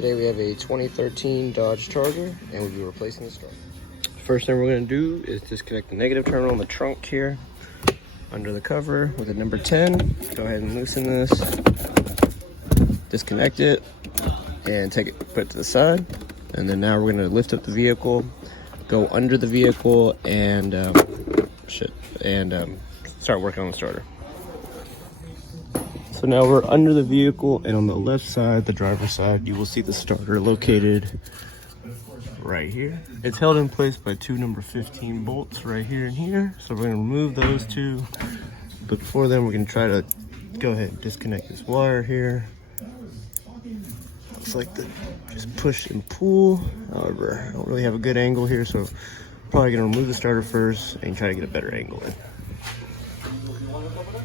Today we have a 2013 Dodge Charger, and we'll be replacing the starter. First thing we're going to do is disconnect the negative terminal in the trunk here, under the cover with a number 10. Go ahead and loosen this, disconnect it, and take it, put it to the side. And then now we're going to lift up the vehicle, go under the vehicle, and start working on the starter. So now we're under the vehicle, and on the left side, the driver's side, you will see the starter located right here. It's held in place by two number 15 bolts right here and here. So we're going to remove those two. But before then, we're going to try to go ahead and disconnect this wire here. Looks like the just push and pull. However, I don't really have a good angle here, so probably going to remove the starter first and try to get a better angle in.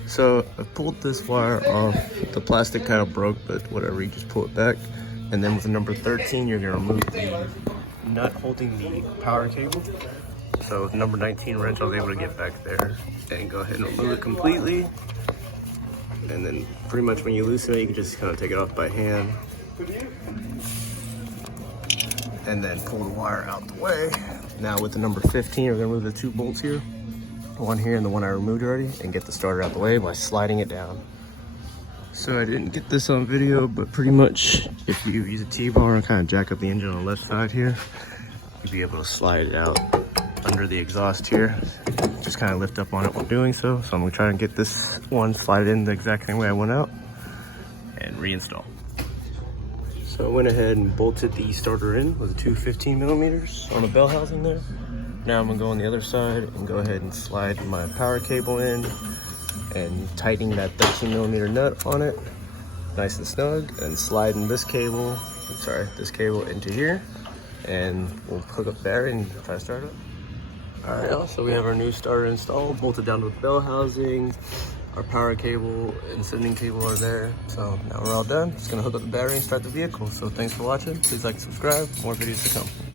So I pulled this wire off. The plastic kind of broke, but whatever, you just pull it back. And then with the number 13, you're gonna remove the nut holding the power cable. So with number 19 wrench, I was able to get back there and go ahead and remove it completely. And then pretty much when you loosen it, you can just kind of take it off by hand. And then pull the wire out the way. Now with the number 15, we're gonna remove the two bolts here. One here and the one I removed already, and get the starter out the way by sliding it down. So I didn't get this on video, but pretty much if you use a T-bar and kind of jack up the engine on the left side here, you'll be able to slide it out under the exhaust here. Just kind of lift up on it while doing so. So I'm gonna try and get this one slide in the exact same way I went out and reinstall. So I went ahead and bolted the starter in with the two 15 millimeters on the bell housing there. Now I'm gonna go on the other side and go ahead and slide my power cable in and tightening that 13 millimeter nut on it, nice and snug, and sliding this cable into here, and we'll hook up the battery and try to start it. All right, so we have our new starter installed, bolted down to the bell housing. Our power cable and sending cable are there. So now we're all done. Just gonna hook up the battery and start the vehicle. So thanks for watching. Please like and subscribe. More videos to come.